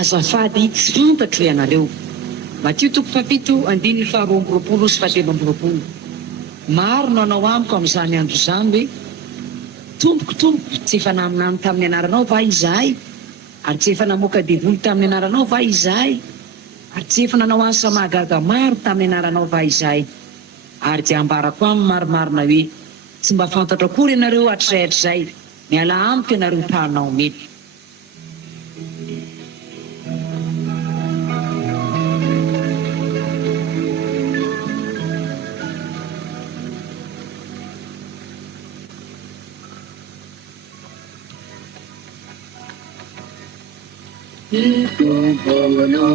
azafady tsy fantatro ianareo matio toko fapito andiny faharoamboropolo sy fahateloamboropolo maro nanao amiko amin'izany andro izany hoe tompoko tsy efa naminany tamin'ny anaranao va izahay ary tsy efa namoaka devoly tamin'ny anaranao va izahay ary tsy efa nanao asa mahagaga maro tamin'ny anaranao va izahay ary dia ambarako amin'ny marimarina hoe tsy mba fantatra akory ianareo hatrizay hatrizay miala amiko ianareo tanao mety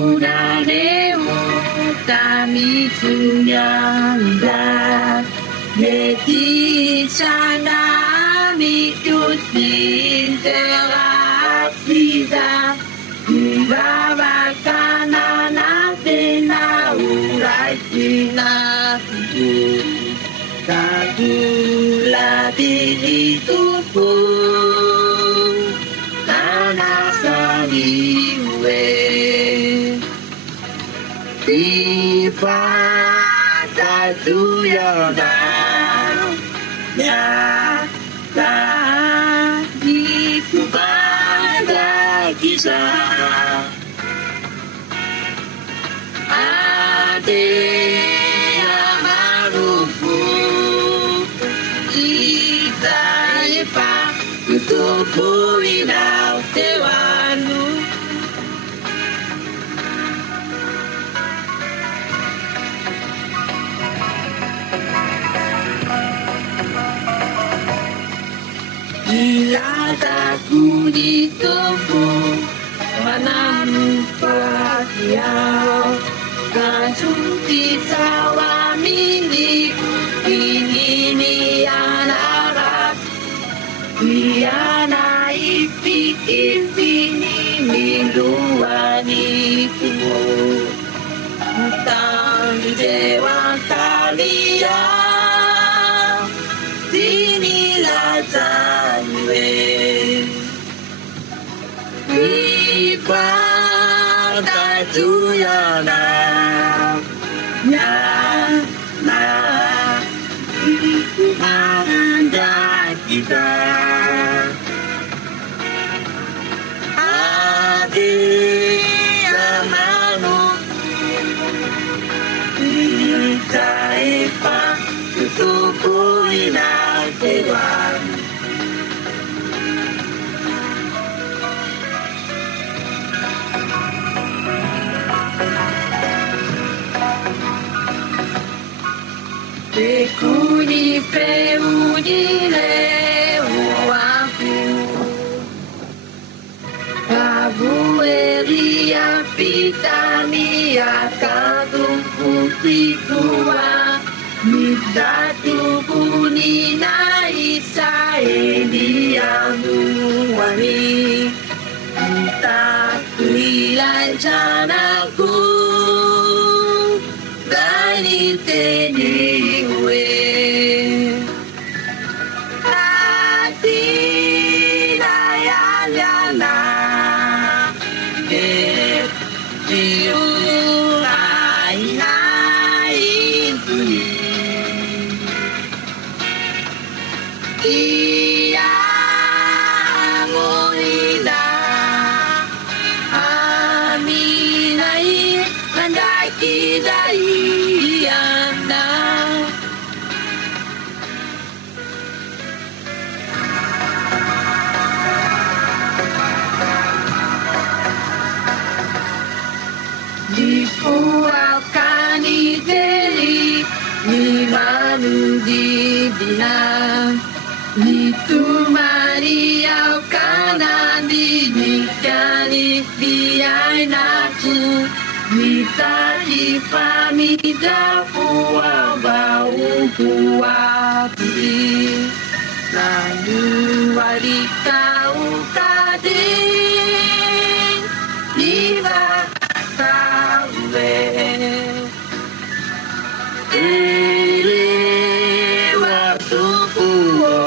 Ikupununareu kami sunyanda Neti sana mitutin terasida Ibabakana natena urai sinaku Kakula dilituku Tanasaliwe Ipata tuyada Nyata Dikubada kisah Ade amarufu Ita ipa Tutupu inau tewanu Ilataku ditumpu Manamupatiau Kancuti sawamini Ini anarak Iana ipi-ipini Miluaniku Utang dewa kalian Dinilatanwe Ipada tuyana Nyana Anda kita Adi amanu Itaipa Tutupu inakewan Dekuni preudile uaku Kabueria pitania kadumputikua Nidatu bunina isaedi anuani Nitaku ilai janaku Gani teniwe Hati layaliana Iya ngurina Aminai landaki dayana Dipualkan ideli Nimanu dibina Itu Maria kanan dinikani biainaku Mita ipamida puwa bau puwa puri Lalu walikau kading Iba kawe waktu puwa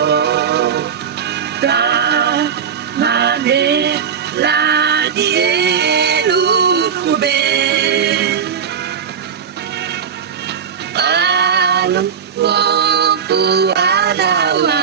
Mane la dielo Adawa